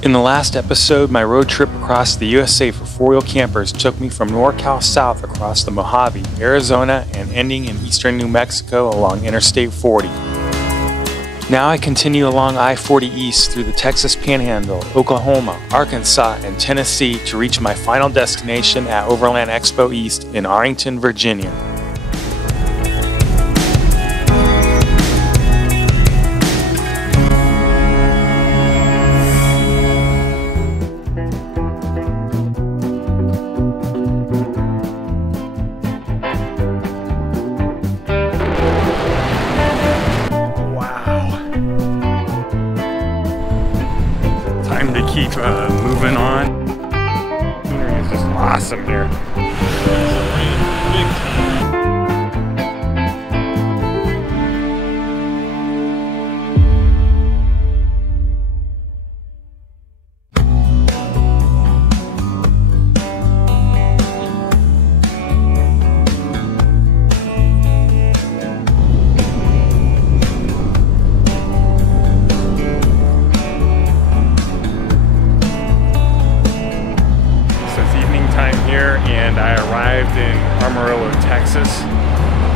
In the last episode, my road trip across the USA for four-wheel campers took me from NorCal south across the Mojave, Arizona, and ending in eastern New Mexico along Interstate 40. Now I continue along I-40 east through the Texas Panhandle, Oklahoma, Arkansas, and Tennessee to reach my final destination at Overland Expo East in Arrington, Virginia. Keep moving on. Scenery is just awesome here. And I arrived in Amarillo, Texas.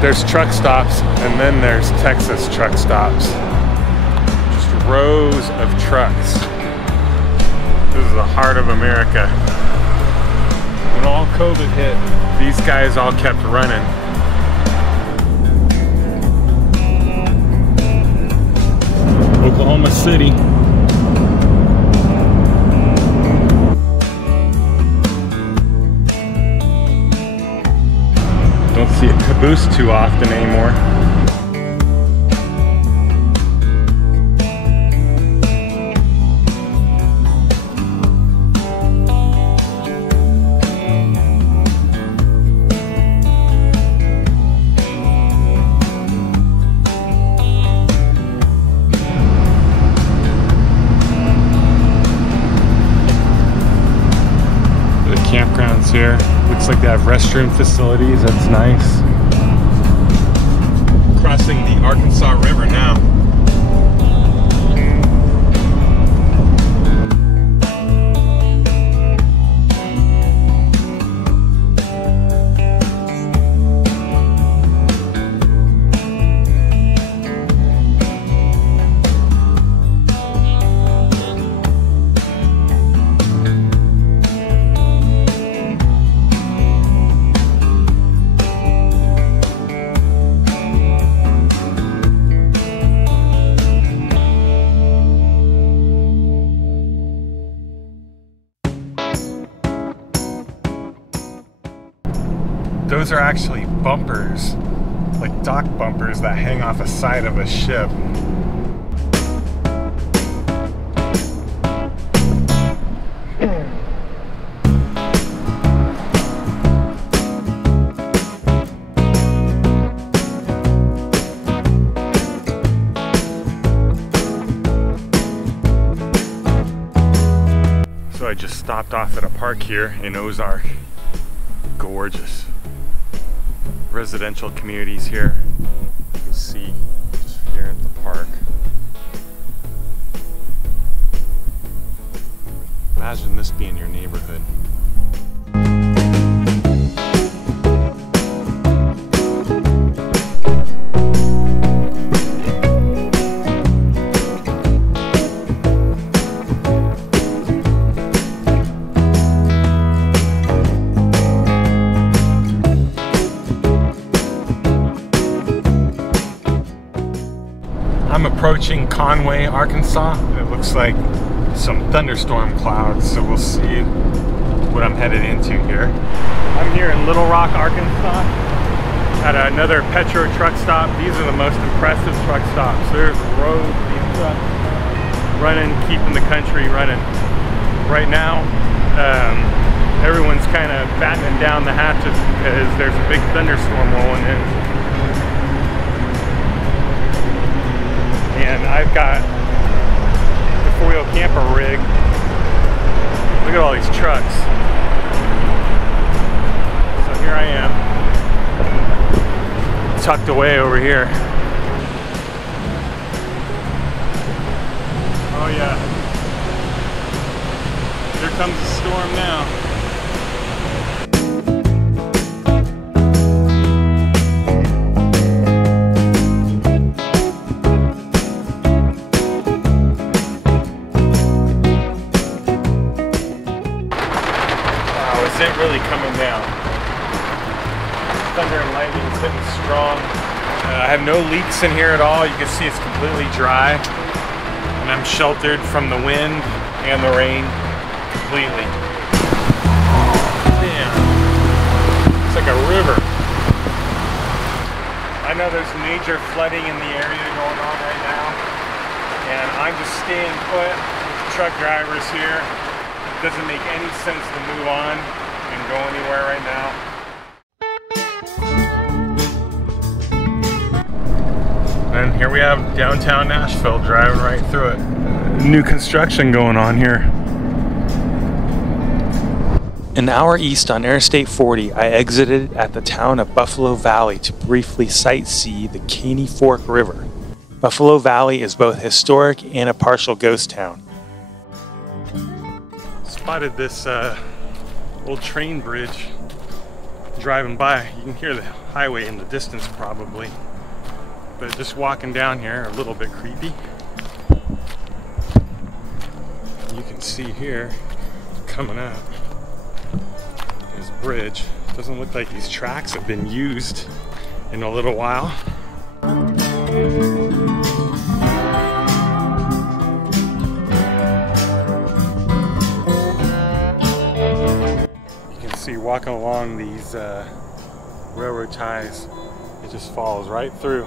There's truck stops, and then there's Texas truck stops. Just rows of trucks. This is the heart of America. When all COVID hit, these guys all kept running. Oklahoma City. Don't see a caboose too often anymore. The campgrounds here. Looks like they have restroom facilities, that's nice. Crossing the Arkansas River now. Those are actually bumpers, like dock bumpers that hang off a side of a ship. So I just stopped off at a park here in Ozark. Gorgeous. Residential communities here. You can see just here at the park. Imagine this being your neighborhood. I'm approaching Conway, Arkansas. It looks like some thunderstorm clouds, so we'll see what I'm headed into here. I'm here in Little Rock, Arkansas at another Petro truck stop. These are the most impressive truck stops. There's rows of trucks running, keeping the country running. Right now, everyone's kind of battening down the hatches because there's a big thunderstorm rolling in. And I've got the four-wheel camper rig. Look at all these trucks. So here I am, tucked away over here. Oh yeah. comes the storm now. Wow, is it really coming down? Thunder and lightning is hitting strong. I have no leaks in here at all. You can see it's completely dry. And I'm sheltered from the wind and the rain completely. Damn. It's like a river. I know there's major flooding in the area going on right now. And I'm just staying put with the truck drivers here. It doesn't make any sense to move on and go anywhere right now. And here we have downtown Nashville, driving right through it. New construction going on here. An hour east on Interstate 40, I exited at the town of Buffalo Valley to briefly sightsee the Caney Fork River. Buffalo Valley is both historic and a partial ghost town. Spotted this old train bridge driving by. You can hear the highway in the distance probably. But just walking down here, a little bit creepy. You can see here, coming up, this bridge. Doesn't look like these tracks have been used in a little while. You can see walking along these railroad ties, it just follows right through.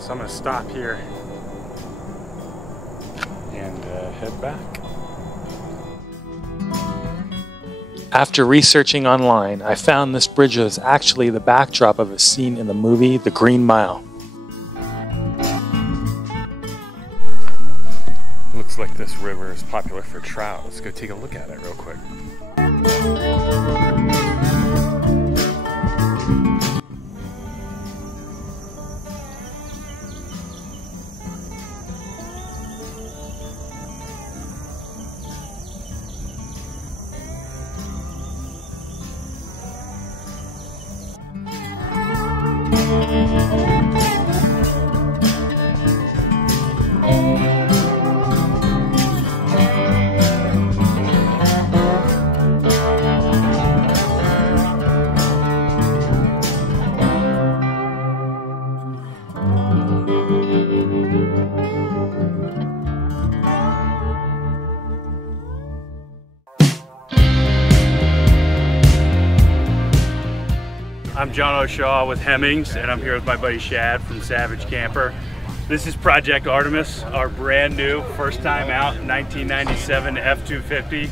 So I'm going to stop here and head back. After researching online, I found this bridge was actually the backdrop of a scene in the movie The Green Mile. Looks like this river is popular for trout. Let's go take a look at it real quick. I'm John O'Shaw with Hemmings, and I'm here with my buddy Shad from Savage Camper. This is Project Artemis, our brand new, first time out, 1997 F-250.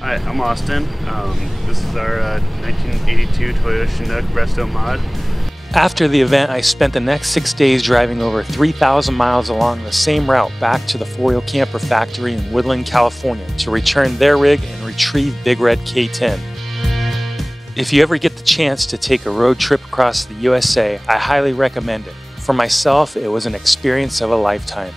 Hi, I'm Austin. This is our 1982 Toyota Chinook Resto mod. After the event, I spent the next 6 days driving over 3,000 miles along the same route back to the 4-wheel camper factory in Woodland, California to return their rig and retrieve Big Red K10. If you ever get the chance to take a road trip across the USA, I highly recommend it. For myself, it was an experience of a lifetime.